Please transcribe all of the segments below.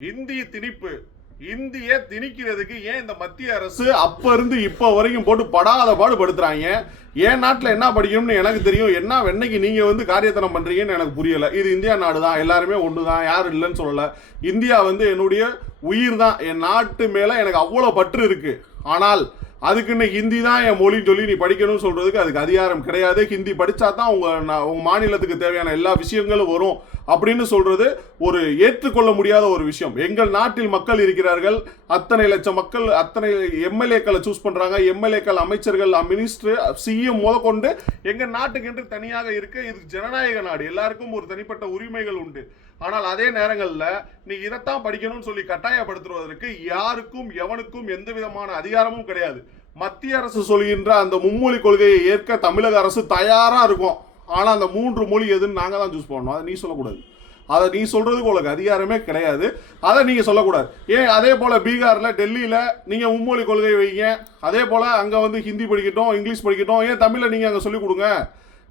இந்திய திணிப்பு. இந்திய திணிக்கிறதுக்கு ஏன் இந்த மத்திய அரசு அப்ப இருந்து இப்ப வரைக்கும் போட்டு படாத பாடுபடுத்துறாங்க? ஏன் என் என்ன படிக்கணும்னு எனக்கு தெரியும். என்ன என்னைக்கு நீங்க வந்து காரியத்தனம் பண்றீங்கன்னு எனக்கு புரியல. இது இந்தியா நாடு தான். எல்லாருமே ஒன்று தான் யாரும் இல்லைன்னு சொல்லலை. இந்தியா வந்து என்னுடைய உயிர் தான். என் நாட்டு மேல எனக்கு அவ்வளோ பற்று இருக்கு. ஆனால் அதுக்குன்னு ஹிந்தி தான் என் மொழின்னு சொல்லி நீ படிக்கணும்னு சொல்கிறதுக்கு அதுக்கு அதிகாரம் கிடையாது. ஹிந்தி படிச்சா தான் உங்கள் உங்கள் மாநிலத்துக்கு தேவையான எல்லா விஷயங்களும் வரும் அப்படின்னு சொல்கிறது ஒரு ஏற்றுக்கொள்ள முடியாத ஒரு விஷயம். எங்கள் நாட்டில் மக்கள் இருக்கிறார்கள். அத்தனை லட்சம் மக்கள் அத்தனை எம்எல்ஏக்களை சூஸ் பண்ணுறாங்க எம்எல்ஏக்கள் அமைச்சர்கள் மினிஸ்டர் சிஎம் முதற்கொண்டு எங்கள் நாட்டுக்கு என்று தனியாக இருக்க இது ஜனநாயக நாடு. எல்லாருக்கும் ஒரு தனிப்பட்ட உரிமைகள் உண்டு. ஆனால் அதே நேரங்களில் நீ இதைத்தான் படிக்கணும்னு சொல்லி கட்டாயப்படுத்துவதற்கு யாருக்கும் எவனுக்கும் எந்த விதமான அதிகாரமும் கிடையாது. மத்திய அரசு சொல்கின்ற அந்த மும்மொழி கொள்கையை ஏற்க தமிழக அரசு தயாராக இருக்கும். ஆனால் அந்த மூன்று மொழி எதுன்னு நாங்கள் தான் சூஸ் பண்ணணும். அதை நீ சொல்லக்கூடாது. அதை நீ சொல்கிறது உங்களுக்கு அதிகாரமே கிடையாது. அதை நீங்கள் சொல்லக்கூடாது. ஏன்? அதே போல் பீகாரில் டெல்லியில் நீங்கள் மும்மொழி கொள்கை வைங்க. அதே போல் அங்கே வந்து ஹிந்தி படிக்கட்டும் இங்கிலீஷ் படிக்கட்டும். ஏன் தமிழில் நீங்கள் அங்கே சொல்லிக் கொடுங்க?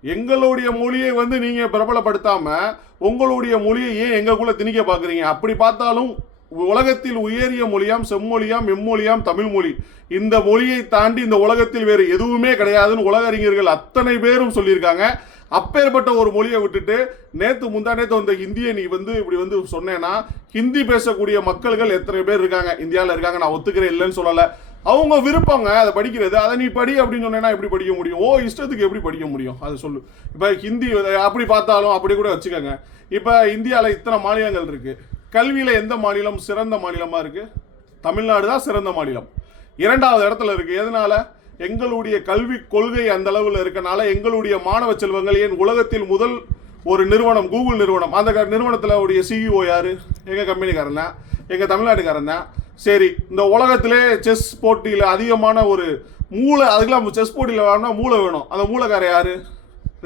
எங்களுடைய மொழியை வந்து நீங்க பிரபலப்படுத்தாம உங்களுடைய மொழியை ஏன் எங்களுக்குள்ள திணிக்க பாக்குறீங்க? அப்படி பார்த்தாலும் உலகத்தில் உயரிய மொழியாம் செம்மொழியாம் எம்மொழியாம் தமிழ் மொழி. இந்த மொழியை தாண்டி இந்த உலகத்தில் வேறு எதுவுமே கிடையாதுன்னு உலக அறிஞர்கள் அத்தனை பேரும் சொல்லியிருக்காங்க. அப்பேற்பட்ட ஒரு மொழியை விட்டுட்டு நேத்து முந்தா நேற்று வந்த ஹிந்தியை நீ வந்து இப்படி வந்து சொன்னேன்னா ஹிந்தி பேசக்கூடிய மக்கள்கள் எத்தனை பேர் இருக்காங்க? இந்தியாவில் இருக்காங்க. நான் ஒத்துக்கிறேன் இல்லைன்னு சொல்லலை. அவங்க விருப்பங்க அதை படிக்கிறது. அதை நீ படி அப்படின்னு சொன்னேன்னா எப்படி படிக்க முடியும்? ஓ இஷ்டத்துக்கு எப்படி படிக்க முடியும்? அது சொல்லு. இப்போ ஹிந்தி அப்படி பார்த்தாலும் அப்படி கூட வச்சுக்கோங்க. இப்போ இந்தியாவில் இத்தனை மாநிலங்கள் இருக்கு. கல்வியில் எந்த மாநிலம் சிறந்த மாநிலமாக இருக்கு? தமிழ்நாடு தான் சிறந்த மாநிலம். இரண்டாவது இடத்துல இருக்கு. எதனால? எங்களுடைய கல்வி கொள்கை அந்த அளவில் இருக்கனால எங்களுடைய மாணவ செல்வங்கள் ஏன் உலகத்தில் முதல் ஒரு நிறுவனம் கூகுள் நிறுவனம். அந்த க- உடைய சிஇஓ யார்? எங்கள் கம்பெனிக்காரன் தான். எங்கள் தமிழ்நாட்டுக்காரன் தான். சரி இந்த உலகத்திலே செஸ் போட்டியில் அதிகமான ஒரு மூளை அதுக்கெல்லாம் செஸ் போட்டியில் வேணும்னா மூளை வேணும். அந்த மூளைக்கார யாரு?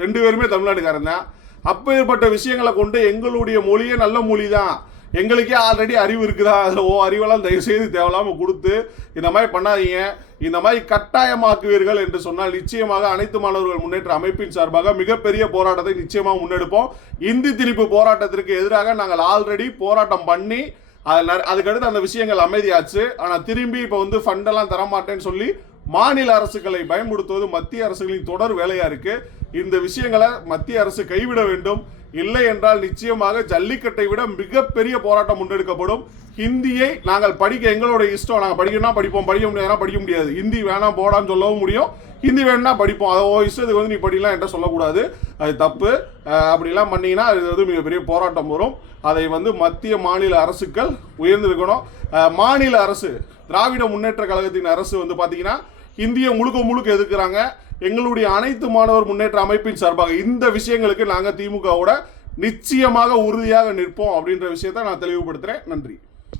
ரெண்டு பேருமே தமிழ்நாட்டுக்காரன் தான். அப்பேற்பட்ட விஷயங்களை கொண்டு எங்களுடைய மொழியே நல்ல மொழி தான் எங்களுக்கே ஆல்ரெடி அறிவு இருக்குதா? அதில் ஓ அறிவெல்லாம் தயவு செய்து தேவையில்லாமல் கொடுத்து இந்த மாதிரி பண்ணாதீங்க. இந்த மாதிரி கட்டாயமாக்குவீர்கள் என்று சொன்னால் நிச்சயமாக அனைத்து மாணவர்கள் முன்னேற்ற அமைப்பின் சார்பாக மிகப்பெரிய போராட்டத்தை நிச்சயமாக முன்னெடுப்போம். இந்தி திணிப்பு போராட்டத்திற்கு எதிராக நாங்கள் ஆல்ரெடி போராட்டம் பண்ணி அது அதுக்கடுத்து அந்த விஷயங்கள் அமைதியாச்சு. ஆனால் திரும்பி இப்போ வந்து ஃபண்டெல்லாம் தரமாட்டேன்னு சொல்லி மாநில அரசுகளை பயன்படுத்துவது மத்திய அரசுகளின் தொடர் வேலையாக இருக்கு. இந்த விஷயங்களை மத்திய அரசு கைவிட வேண்டும். இல்லை என்றால் நிச்சயமாக ஜல்லிக்கட்டை விட மிகப்பெரிய போராட்டம் முன்னெடுக்கப்படும். ஹிந்தியை நாங்கள் படிக்க எங்களோட இஷ்டம். நாங்கள் படிக்கணும்னா படிப்போம். படிக்க முடியாதுன்னா படிக்க முடியாது. ஹிந்தி வேணாம் போடான்னு சொல்லவும் முடியும். ஹிந்தி வேணும்னா படிப்போம். அதை ஓ இஷ்டத்துக்கு வந்து நீ படிக்கலாம் என்கிட்ட சொல்லக்கூடாது. அது தப்பு. அப்படிலாம் பண்ணிங்கன்னா அது வந்து மிகப்பெரிய போராட்டம் வரும். அதை வந்து மத்திய மாநில அரசுகள் உயர்ந்திருக்கணும். மாநில அரசு திராவிட முன்னேற்ற கழகத்தின் அரசு வந்து பார்த்தீங்கன்னா ஹிந்தியை முழுக்க முழுக்க எதிர்க்கிறாங்க. எங்களுடைய அனைத்து மாணவர் முன்னேற்ற அமைப்பின் சார்பாக இந்த விஷயங்களுக்கு நாங்கள் திமுகவோட நிச்சயமாக உறுதியாக நிற்போம் அப்படின்ற விஷயத்தை நான் தெளிவுபடுத்துகிறேன் நன்றி.